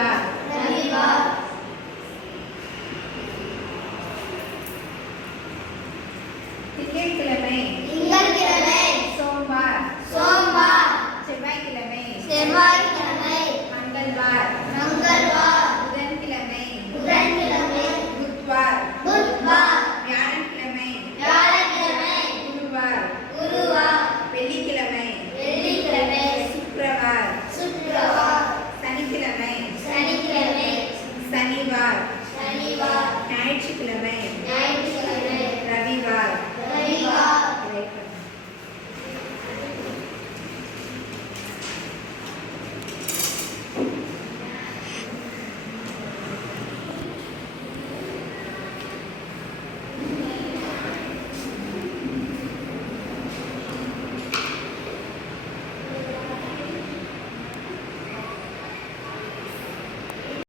ரவிவார் ரவிவார் திங்கட்கிழமை திங்கட்கிழமை சோமவார் சோமவார் செவ்வாய்க்கிழமை செவ்வாய்க்கிழமை மங்கள்வார் மங்கள்வார் புதன்கிழமை புதன்கிழமை புத்வார் புத்வார் வியாழக்கிழமை வியாழக்கிழமை குருவார் குருவார் வெள்ளிக்கிழமை வெள்ளிக்கிழமை சுக்கிரவார் சுக்கிரவார் சனிக்கிழமை சனிக்கிழமை சனிவார் சனிவார் ஞாயிற்றுக்கிழமை